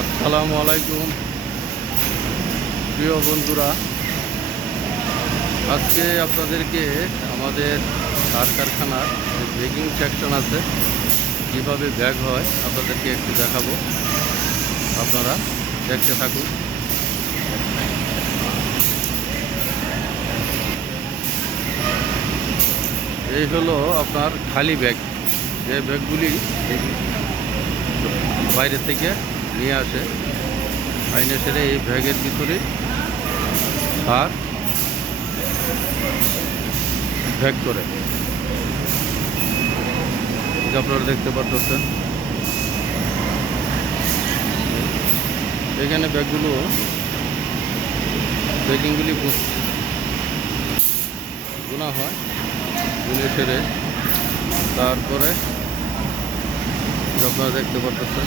আসসালামু আলাইকুম। প্রিয় বন্ধুরা, আজকে আপনাদেরকে আমাদের সার কারখানার ব্যাগিং সেকশন আছে, কীভাবে ব্যাগ হয় আপনাদেরকে একটু দেখাবো। আপনারা দেখতে থাকুন। এই হলো আপনার খালি ব্যাগ। যে ব্যাগগুলি বাইরে থেকে নিয়ে আসে। আইনে সেরে এই ব্যাগের ভিতরে সার ব্যাগ করে। আপনারা দেখতে পাচ্ছেন এখানে ব্যাগগুলো ব্যাগিংগুলি গোনা হয়। গুনে সেরে তারপরে আপনারা দেখতে পাচ্ছেন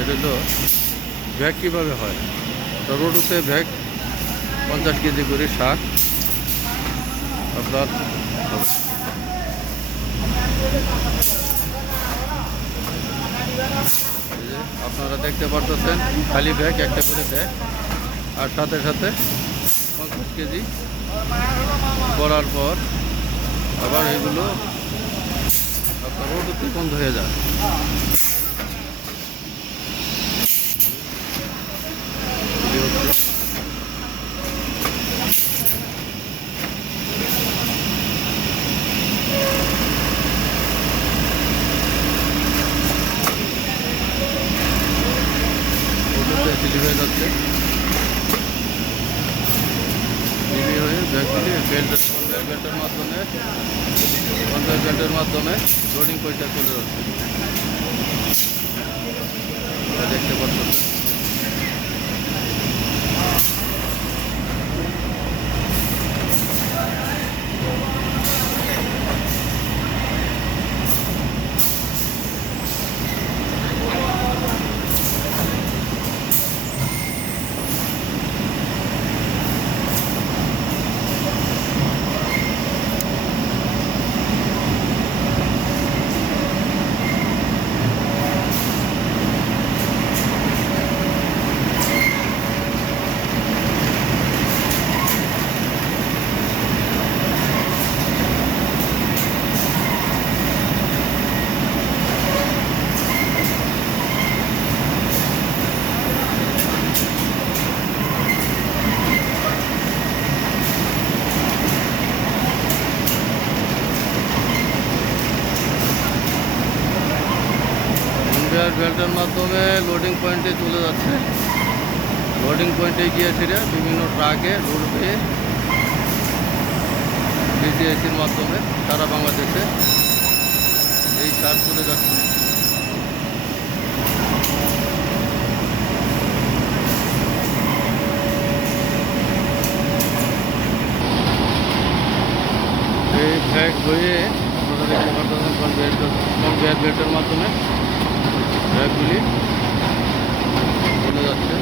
এটা হলো ভ্যাগ কীভাবে হয়? তো রোডুতে ভ্যাগ পঞ্চাশ কেজি করে শাক। আপনার আপনারা দেখতে পারতেছেন, খালি ব্যাগ একটা করে দেয়। আর সাথে সাথে পঞ্চাশ কেজি করার পর আবার এগুলো আপনার রোডতে বন্ধ হয়ে যায় এটি হচ্ছে রোডতে সিলি হয়ে যাচ্ছে ব্যাগগুলি বেল্টের কনভেয়ার বেল্টের মাধ্যমে কনভেয়ার বেল্টের মাধ্যমে লোডিং কইটা চলে যাচ্ছে। দেখতে পাচ্ছেন কনভেয়ার বেল্টের মাধ্যমে লোডিং পয়েন্টে চলে যাচ্ছে। লোডিং পয়েন্টে গিয়ে ফিরে বিভিন্ন ট্রাকে লোড পেয়ে ডিজিআইসির মাধ্যমে সারা বাংলাদেশে এই সার চলে যাচ্ছে। এই ব্যাগ হয়ে কনভেয়ার কনভেয়ার বেল্টের মাধ্যমে। ব্যাগগুলি চলে যাচ্ছে।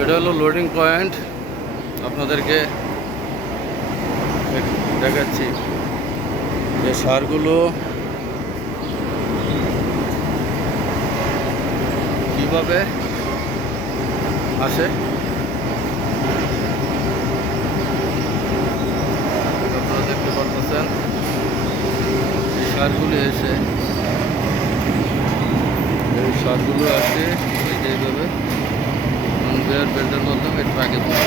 এটা হলো লোডিং পয়েন্ট আপনাদেরকে দেখ- দেখাচ্ছি যে সারগুলো কীভাবে আসে আপনারা দেখতে পারতেছেন সারগুলি এসে, এই সারগুলো আসে, এই এইভাবে বেল্টের মাধ্যমে ট্রাকে তুলে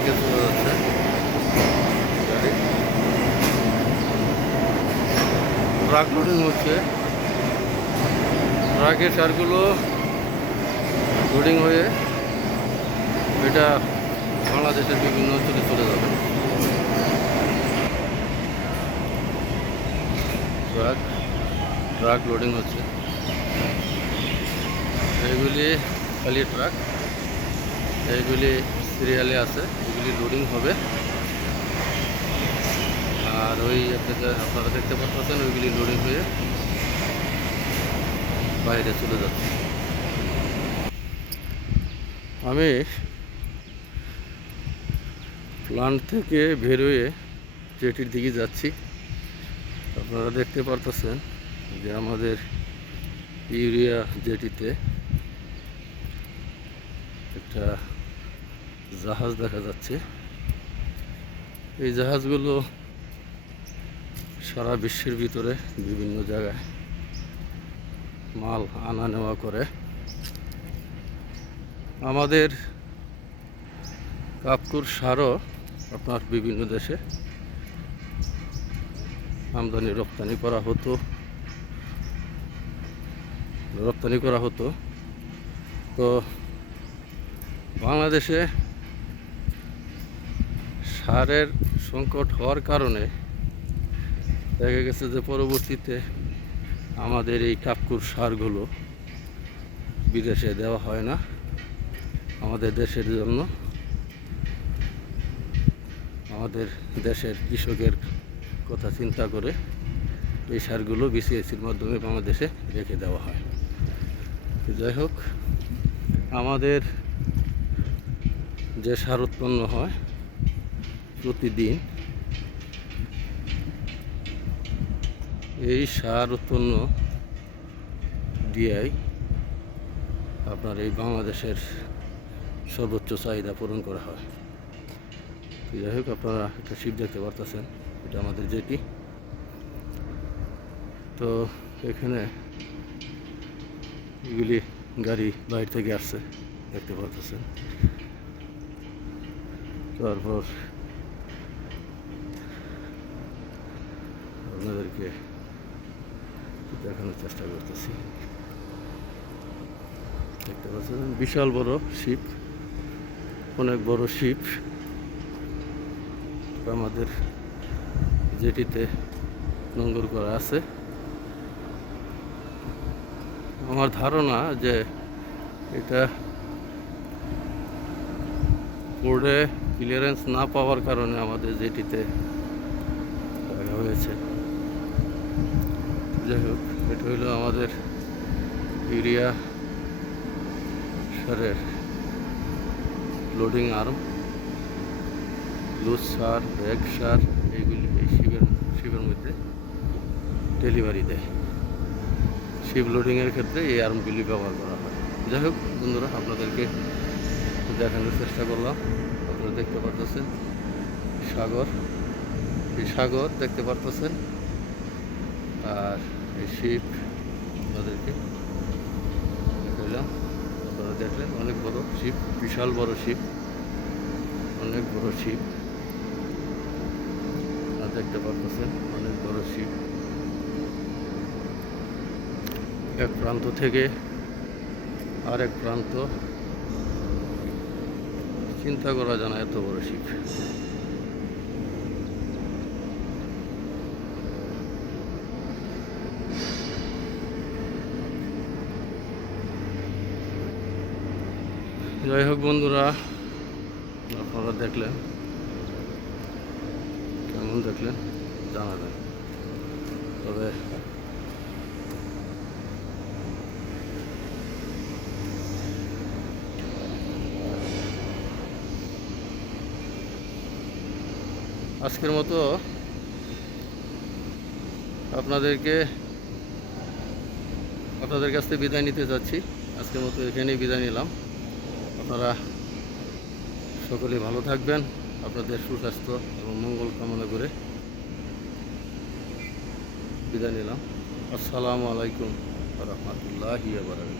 আগে চলে যাচ্ছে গাড়ি ট্রাক লোডিং হচ্ছে। ট্রাকের সারগুলো লোডিং হয়ে এটা বাংলাদেশের বিভিন্ন অঞ্চলে চলে যাবে। ট্রাক ট্রাক লোডিং হচ্ছে। এইগুলি খালি ট্রাক। এইগুলি সিরিয়ালে আছে, এগুলি লোডিং হবে। আর ওই আপনারা দেখতে পাচ্ছেন, ওইগুলি লোডিং হয়ে বাইরে চলে যাচ্ছে। আমি প্লান্ট থেকে বেরোয়ে যেটির দিকে যাচ্ছি। আপনারা দেখতে পারতেছেন যে আমাদের ইউরিয়া জেটিতে একটা জাহাজ দেখা যাচ্ছে। এই জাহাজগুলো সারা বিশ্বের ভিতরে বিভিন্ন জায়গায় মাল আনা নেওয়া করে। আমাদের কাপকুর সারও আপনার বিভিন্ন দেশে আমদানি, রপ্তানি করা হতো। রপ্তানি করা হতো। তো বাংলাদেশে সারের সংকট হওয়ার কারণে দেখা গেছে যে পরবর্তীতে আমাদের এই কাপকুর সারগুলো বিদেশে দেওয়া হয় না, আমাদের দেশের জন্য। আমাদের দেশের কৃষকের কথা চিন্তা করে এই সারগুলো বিসিএসির মাধ্যমে বাংলাদেশে রেখে দেওয়া হয়। যাই হোক, আমাদের যে সার উৎপন্ন হয় প্রতিদিন। এই সার উৎপন্ন দিয়াই আপনার এই বাংলাদেশের সর্বোচ্চ চাহিদা পূরণ করা হয়। যাই হোক, আপনারা একটা শিপ দেখতে পারতেছেন, এটা আমাদের জেটি। তো এখানে এগুলি গাড়ি বাইরে থেকে আসছে, দেখতে পারতেছেন। তারপর আপনাদেরকে দেখানোর চেষ্টা করতেছি। দেখতে পাচ্ছেন, বিশাল বড় শিপ, অনেক বড় শিপ। আমাদের যেটিতে নোংর করা আছে। আমার ধারণা যে এটা বোর্ডে ক্লিয়ারেন্স না পাওয়ার কারণে আমাদের যেটিতে হয়েছে। যাই হোক, এটা হলো আমাদের ইউরিয়া সারের লোডিং আর্ম লুজ সার ব্যাগ সার, এইগুলি এই শিবের শিবের মধ্যে ডেলিভারি দেয়। শিপ লোডিংয়ের ক্ষেত্রে এই আর্মগুলি ব্যবহার করা হয়। যাই হোক, বন্ধুরা, আপনাদেরকে দেখানোর চেষ্টা করলাম। আপনারা দেখতে পারতেছেন, সাগর, এই সাগর দেখতে পারতেছেন। আর শিপ আপনাদেরকে দেখাইলাম আপনারা দেখলেন, অনেক বড় শিপ বিশাল বড় শিপ অনেক বড় শিপ দেখতে পারতেছেন, অনেক বড় শিপ এক প্রান্ত থেকে আরেক প্রান্ত। চিন্তা করা যায় না এত বড় শিপ যাই হোক বন্ধুরা, আপনারা দেখলেন। কেমন দেখলেন? জানাবেন তবে আজকের মতো আপনাদেরকে, আপনাদের কাছ থেকে বিদায় নিতে চাচ্ছি আজকের মতো এখানেই বিদায় নিলাম। আপনারা সকলে ভালো থাকবেন, আপনাদের সুস্বাস্থ্য এবং মঙ্গল কামনা করে বিদায় নিলাম। আসসালামু আলাইকুম রহমতুল্লাহ বারাকাতুহু।